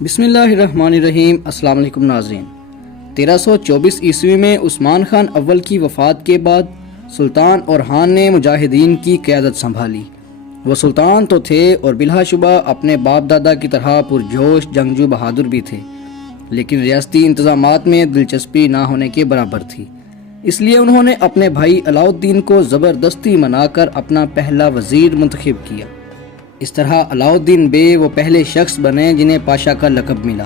بسم اللہ الرحمن الرحیم۔ السلام علیکم ناظرین۔ 1324 عیسوی میں عثمان خان اول کی وفات کے بعد سلطان اورحان نے مجاہدین کی قیادت سنبھالی۔ وہ سلطان تو تھے اور بلا شبہ اپنے باپ دادا کی طرح پرجوش جنگجو بہادر بھی تھے، لیکن ریاستی انتظامات میں دلچسپی نہ ہونے کے برابر تھی۔ اس لیے انہوں نے اپنے بھائی علاؤالدین کو زبردستی منا کر اپنا پہلا وزیر منتخب کیا۔ اس طرح علاؤالدین بے وہ پہلے شخص بنے جنہیں پاشا کا لقب ملا۔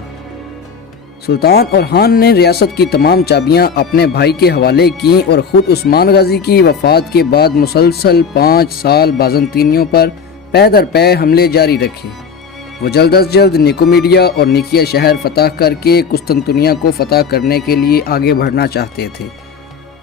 سلطان اورحان نے ریاست کی تمام چابیاں اپنے بھائی کے حوالے کیں اور خود عثمان غازی کی وفات کے بعد مسلسل 5 سال بازنطینیوں پر پے در پے حملے جاری رکھے۔ وہ جلد از جلد نیکومیڈیا اور نیکیا شہر فتح کر کے قسطنطنیہ کو فتح کرنے کے لیے آگے بڑھنا چاہتے تھے۔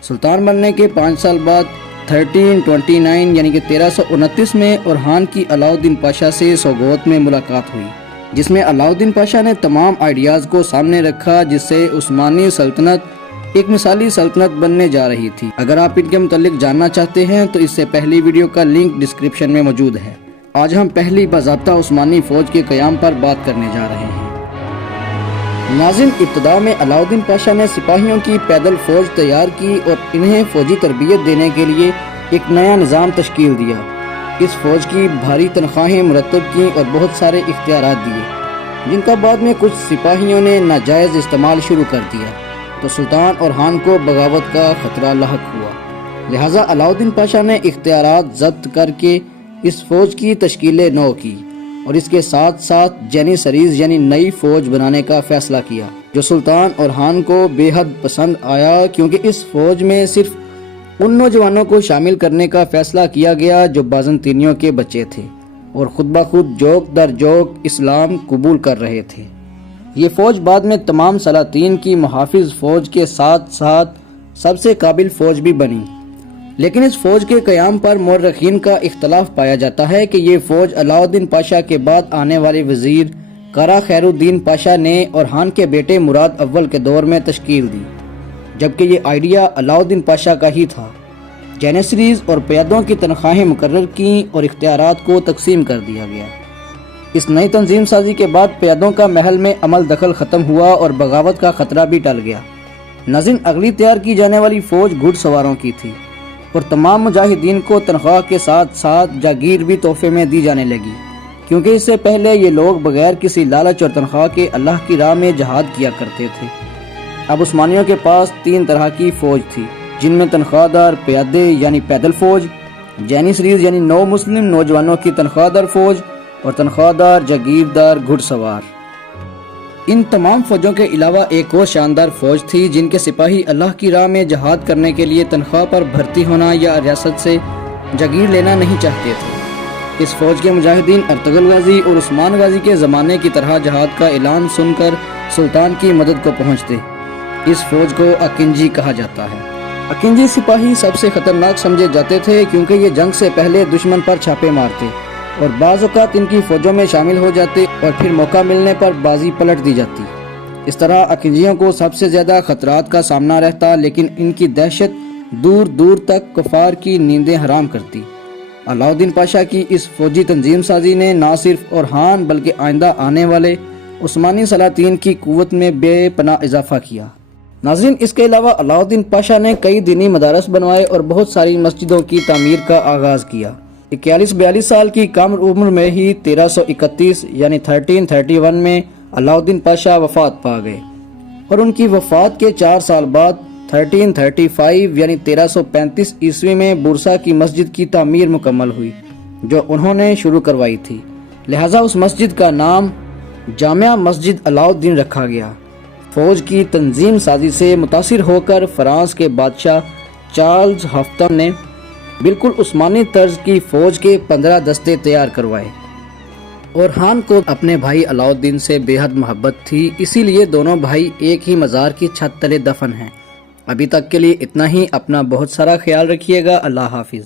سلطان بننے کے 5 سال بعد 1329 یعنی کہ 1329 میں اورحان کی علاؤالدین پاشا سے سوگوت میں ملاقات ہوئی، جس میں علاؤالدین پاشا نے تمام آئیڈیاز کو سامنے رکھا جس سے عثمانی سلطنت ایک مثالی سلطنت بننے جا رہی تھی۔ اگر آپ ان کے متعلق جاننا چاہتے ہیں تو اس سے پہلی ویڈیو کا لنک ڈسکرپشن میں موجود ہے۔ آج ہم پہلی باضابطہ عثمانی فوج کے قیام پر بات کرنے جا رہے ہیں۔ ناظرین، ابتدا میں علاؤالدین پاشا نے سپاہیوں کی پیدل فوج تیار کی اور انہیں فوجی تربیت دینے کے لیے ایک نیا نظام تشکیل دیا۔ اس فوج کی بھاری تنخواہیں مرتب کیں اور بہت سارے اختیارات دیے، جن کا بعد میں کچھ سپاہیوں نے ناجائز استعمال شروع کر دیا، تو سلطان اورحان کو بغاوت کا خطرہ لاحق ہوا۔ لہٰذا علاؤالدین پاشا نے اختیارات ضبط کر کے اس فوج کی تشکیل نو کی اور اس کے ساتھ ساتھ جینی سریز یعنی نئی فوج بنانے کا فیصلہ کیا، جو سلطان اورحان کو بے حد پسند آیا، کیونکہ اس فوج میں صرف ان نوجوانوں کو شامل کرنے کا فیصلہ کیا گیا جو بازنطینیوں کے بچے تھے اور خود بخود جوک در جوک اسلام قبول کر رہے تھے۔ یہ فوج بعد میں تمام سلاطین کی محافظ فوج کے ساتھ ساتھ سب سے قابل فوج بھی بنی، لیکن اس فوج کے قیام پر مورخین کا اختلاف پایا جاتا ہے کہ یہ فوج علاؤالدین پاشا کے بعد آنے والے وزیر قارا خیر الدین پاشا نے اورحان کے بیٹے مراد اول کے دور میں تشکیل دی، جبکہ یہ آئیڈیا علاؤالدین پاشا کا ہی تھا۔ جینیسریز اور پیادوں کی تنخواہیں مقرر کیں اور اختیارات کو تقسیم کر دیا گیا۔ اس نئی تنظیم سازی کے بعد پیادوں کا محل میں عمل دخل ختم ہوا اور بغاوت کا خطرہ بھی ٹل گیا۔ ناظرین، اگلی تیار کی جانے والی فوج گھڑ سواروں کی تھی اور تمام مجاہدین کو تنخواہ کے ساتھ ساتھ جاگیر بھی تحفے میں دی جانے لگی، کیونکہ اس سے پہلے یہ لوگ بغیر کسی لالچ اور تنخواہ کے اللہ کی راہ میں جہاد کیا کرتے تھے۔ اب عثمانیوں کے پاس 3 طرح کی فوج تھی، جن میں تنخواہ دار پیادے یعنی پیدل فوج، جینی سریز یعنی نو مسلم نوجوانوں کی تنخواہ دار فوج اور تنخواہ دار جاگیردار گھڑ سوار۔ ان تمام فوجوں کے علاوہ ایک اور شاندار فوج تھی جن کے سپاہی اللہ کی راہ میں جہاد کرنے کے لیے تنخواہ پر بھرتی ہونا یا ریاست سے جاگیر لینا نہیں چاہتے تھے۔ اس فوج کے مجاہدین ارطغرل غازی اور عثمان غازی کے زمانے کی طرح جہاد کا اعلان سن کر سلطان کی مدد کو پہنچتے۔ اس فوج کو اکنجی کہا جاتا ہے۔ اکنجی سپاہی سب سے خطرناک سمجھے جاتے تھے کیونکہ یہ جنگ سے پہلے دشمن پر چھاپے مارتے اور بعض اوقات ان کی فوجوں میں شامل ہو جاتے اور پھر موقع ملنے پر بازی پلٹ دی جاتی۔ اس طرح اکنجیوں کو سب سے زیادہ خطرات کا سامنا رہتا، لیکن ان کی دہشت دور دور تک کفار کی نیندیں حرام کرتی۔ علاؤالدین پاشا کی اس فوجی تنظیم سازی نے نہ صرف اورحان بلکہ آئندہ آنے والے عثمانی سلاطین کی قوت میں بے پناہ اضافہ کیا۔ ناظرین، اس کے علاوہ علاؤالدین پاشا نے کئی دینی مدارس بنوائے اور بہت ساری مسجدوں کی تعمیر کا آغاز کیا۔ 41-42 سال کی کم عمر میں ہی 1331 یعنی 1331 میں علاؤالدین پاشا وفات پا گئے اور ان کی وفات کے 4 سال بعد 1335 یعنی 1335 عیسوی میں بورسا کی مسجد کی تعمیر مکمل ہوئی، جو انہوں نے شروع کروائی تھی۔ لہٰذا اس مسجد کا نام جامع مسجد علاؤالدین رکھا گیا۔ فوج کی تنظیم سازی سے متاثر ہو کر فرانس کے بادشاہ چارلز ہفتم نے بالکل عثمانی طرز کی فوج کے 15 دستے تیار کروائے۔ اورحان کو اپنے بھائی علاؤالدین سے بے حد محبت تھی، اسی لیے دونوں بھائی ایک ہی مزار کی چھت تلے دفن ہیں۔ ابھی تک کے لیے اتنا ہی۔ اپنا بہت سارا خیال رکھیے گا۔ اللہ حافظ۔